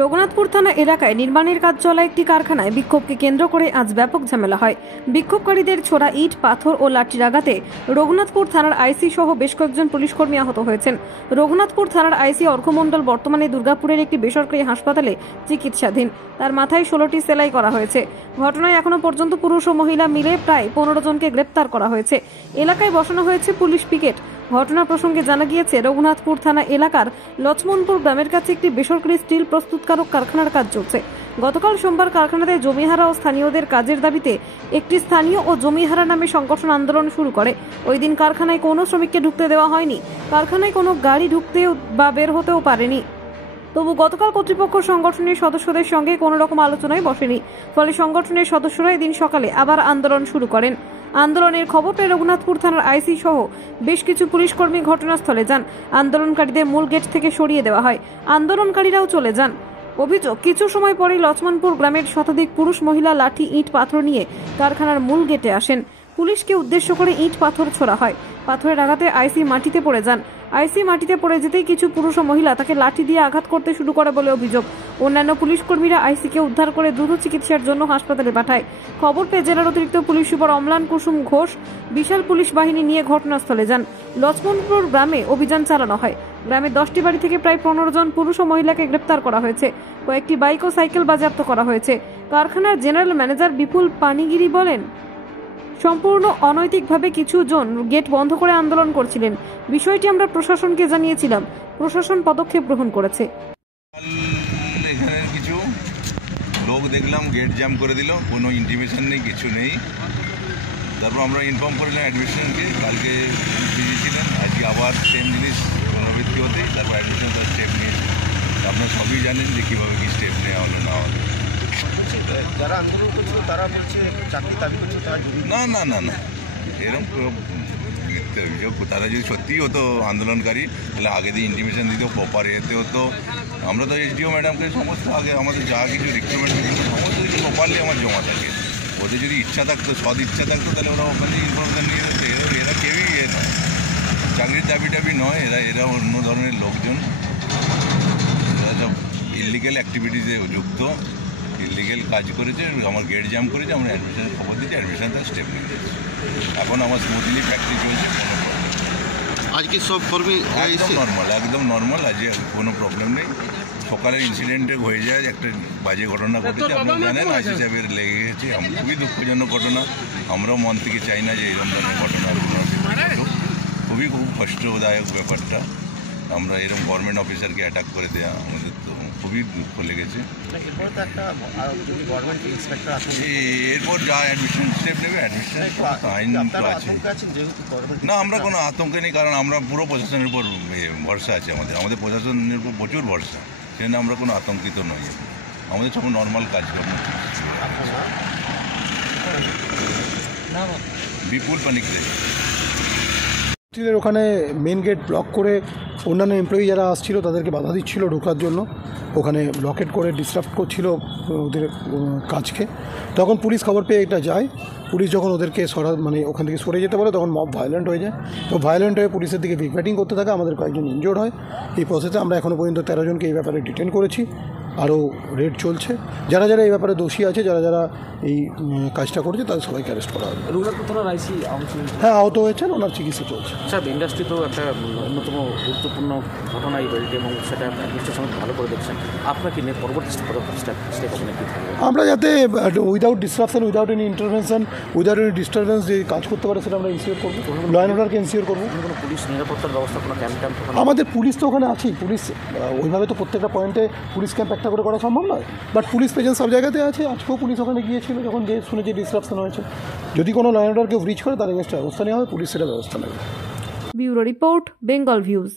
রঘুনাথপুর থানা এলাকায় নির্মাণের কাজ চলা একটি কারখানায় বিক্ষোভকে কেন্দ্র করে আজ ব্যাপক ঝামেলা হয়। বিক্ষোভকারীদের ছোড়া ইট, পাথর ও লাঠির আঘাতে রঘুনাথপুর থানার আইসি সহ বেশ কয়েকজন পুলিশকর্মী আহত হয়েছেন। রঘুনাথপুর থানার আইসি অর্ঘ্য মণ্ডল বর্তমানে দুর্গাপুরের একটি বেসরকারি হাসপাতালে চিকিৎসাধীন। তার মাথায় 16টি সেলাই করা হয়েছে। ঘটনায় এখনো পর্যন্ত পুরুষ ও মহিলা মিলে প্রায় 15 জনকে গ্রেপ্তার করা হয়েছে। এলাকায় বসানো হয়েছে পুলিশ পিকেট। ঘটনা প্রসঙ্গে জানা গিয়েছে, রঘুনাথপুর থানা এলাকার লক্ষ্মণপুর গ্রামের কাছে একটি বেসরকারি স্টিল প্রস্তুতকারক কারখানার কাজ চলছে। গতকাল সোমবার কারখানাতে জমিহারা ও স্থানীয়দের কাজের দাবিতে একটি স্থানীয় ও জমিহারা নামে সংগঠন আন্দোলন শুরু করে। ওই দিন কারখানায় কোনো শ্রমিককে ঢুকতে দেওয়া হয়নি। কারখানায় কোনো গাড়ি ঢুকতেও বা বের হতেও পারেনি। তবু গতকাল কর্তৃপক্ষ সংগঠনের সদস্যদের সঙ্গে কোনো রকম আলোচনায় বসেনি। ফলে সংগঠনের সদস্যরা এদিন সকালে আবার আন্দোলন শুরু করেন। আন্দোলনের খবর পেয়ে রঘুনাথপুর থানার আইসি সহ বেশ কিছু পুলিশকর্মী ঘটনাস্থলে যান। আন্দোলনকারীদের মূল গেট থেকে সরিয়ে দেওয়া হয়। আন্দোলনকারীরাও চলে যান। অভিযোগ, কিছু সময় পরেই লক্ষ্মণপুর গ্রামের শতাধিক পুরুষ মহিলা লাঠি, ইট, পাথর নিয়ে কারখানার মূল গেটে আসেন। পুলিশকে উদ্দেশ্য করে ইট, পাথর ছোড়া হয়। পাথরের আঘাতে আইসি মাটিতে পড়ে যান। আইসি মাটিতে পড়ে যেতেই কিছু পুরুষ ও মহিলা তাকে লাঠি দিয়ে আঘাত করতে শুরু করে বলে অভিযোগ। অন্যান্য পুলিশ কর্মীরা আইসিকে উদ্ধার করে দ্রুত চিকিৎসার জন্য হাসপাতালে পাঠায়। খবর পেয়ে জেলার অতিরিক্ত পুলিশ সুপার অম্লান কুসুম ঘোষ বিশাল পুলিশ বাহিনী নিয়ে ঘটনাস্থলে যান। লক্ষ্মণপুর গ্রামে অভিযান চালানো হয়। গ্রামের 10টি বাড়ি থেকে প্রায় 15 জন পুরুষ ও মহিলাকে গ্রেপ্তার করা হয়েছে। কয়েকটি বাইক ও সাইকেল বাজেয়াপ্ত করা হয়েছে। কারখানার জেনারেল ম্যানেজার বিপুল পানিগিরি বলেন, সম্পূর্ণ অনৈতিকভাবে কিছু জন গেট বন্ধ করে আন্দোলন করছিলেন। বিষয়টি আমরা প্রশাসনকে জানিয়েছিলাম। প্রশাসন পদক্ষেপ গ্রহণ করেছে। এখানে কিছু লোক দেখলাম গেট জ্যাম করে দিল, কোনো ইন্টিমেশন নেই, কিছু নেই। তারপর আমরা ইনফর্ম করলাম অ্যাডমিশনকে, কালকে বিজি ছিলেন, আজকে আবার সেম জিনিস পুনরাবৃত্তি হতে তারপর অ্যাডমিশন তার স্টেপ নিয়েছে। আপনারা সবই জানেন যে কীভাবে কী স্টেপ নেওয়া হলো না হলো। যারা আন্দোলন করছিল তারা বলছে চাকরি দাবি করছে, তারা না না না না এরকম অভিযোগ। তারা যদি সত্যিই হতো আন্দোলনকারী, তাহলে আগে দিয়ে ইন্টিমেশন দিত, প্রপার এতে হতো। আমরা তো এসডিও ম্যাডামকে সমস্ত আগে আমাদের যা কিছু রিক্রুটমেন্ট সমস্ত কিছু প্রপারলি আমার জমা থাকে। ওদের যদি ইচ্ছা থাকতো, সদ ইচ্ছা থাকতো, তাহলে ওরা ওখানে ইনফরমেশন নিয়ে যেত। এরা কেউই নয়, চাকরির দাবি টাবি নয়। এরা অন্য ধরনের লোকজন, এরা সব ইলিগাল অ্যাক্টিভিটিসে যুক্ত, ইলিগেল কাজ করেছে। আমার গেট জ্যাম করেছে, আমরা অ্যাডমিশনের খবর দিচ্ছি, অ্যাডমিশন তার স্টেপ নিয়েছে। এখন আমার স্মুথলি প্র্যাকটিস চলছে, কোনো প্রবলেম। আজকে সব কর্মী একদম নর্মাল, আজকে কোনো প্রবলেম নেই। সকালের ইনসিডেন্টে হয়ে যায় একটা বাজে ঘটনা ঘটেছে, আপনারা জানেন, আইসি সাহেবের লেগে গেছে। খুবই দুঃখজনক ঘটনা। আমরাও মন থেকে চাই না যে এরকম ধরনের ঘটনা খুবই খুব কষ্টদায়ক ব্যাপারটা। আমরা এরকম গভর্নমেন্ট অফিসারকে অ্যাটাক করে দেওয়া আমাদের তো খুবই দুঃখ লেগেছে। এরপর যা অ্যাডমিশন স্টেপ নেবে, অ্যাডমিশন আইন তো আছে। না, আমরা কোনো আতঙ্কে নেই, কারণ আমরা পুরো প্রশাসনের উপর ভরসা আছে। আমাদের প্রশাসনের উপর প্রচুর ভরসা, সেজন্য আমরা কোনো আতঙ্কিত নই। আমাদের সব নর্মাল কাজকর্ম। বিপুল পানিগিরি। ওখানে মেন গেট ব্লক করে অন্যান্য এমপ্লয়ি যারা আসছিল তাদেরকে বাধা দিচ্ছিল ঢোকার জন্য। ওখানে ব্লকেট করে ডিস্টার্ব করছিল ওদের কাজকে। তখন পুলিশ খবর পেয়ে এটা যায়। পুলিশ যখন ওদেরকে ওখান থেকে সরে যেতে বলে, তখন মব ভায়োলেন্ট হয়ে যায়। তো ভায়োলেন্ট হয়ে পুলিশের দিকে ব্যাটিং করতে থাকে। আমাদের কয়েকজন ইনজোর্ড হয়। এই প্রসেসে আমরা এখনও পর্যন্ত 13 জনকে এই ব্যাপারে ডিটেন করেছি। আরও রেড চলছে। যারা যারা এই ব্যাপারে দোষী আছে, যারা যারা এই কাজটা করেছে, তাদের সবাইকে অ্যারেস্ট করা হবে। হ্যাঁ, আহত হয়েছেন, ওনার চিকিৎসা চলছে। স্যার, ইন্ডাস্ট্রি তো একটা অন্যতম গুরুত্বপূর্ণ ঘটনাই হয়েছে এবং সেটা অ্যাডমিনিস্ট্রেশন ভালো করে দেখছেন। আপনাকে নিয়ে পরবর্তী স্টেপ হবে নাকি? আমরা যাতে without disruption, without any intervention, without any disturbance যে কাজ করতে পারে, সেটা আমরা ইনশিওর করবো। ল অ্যান্ড অর্ডারকে ইনশিওর করবো। কোনো পুলিশ নিরাপত্তার ব্যবস্থা, কোনো ক্যাম্প? আমাদের পুলিশ তো ওখানে আছেই। পুলিশ ওইভাবে তো প্রত্যেকটা পয়েন্টে পুলিশ ক্যাম্প একটা করে করা সম্ভব নয়, বাট পুলিশ প্রেজেন্স সব জায়গাতে আছে। আজকেও পুলিশ ওখানে গিয়েছিল যখন শুনেছি ডিসরাপশন হয়েছে। যদি কোনো ল অ্যান্ড অর্ডারকে ব্রিচ করে, তার এগেনস্টে ব্যবস্থা নেওয়া হবে। পুলিশ সেটা ব্যবস্থা নেবে। Bureau report, Bengal views.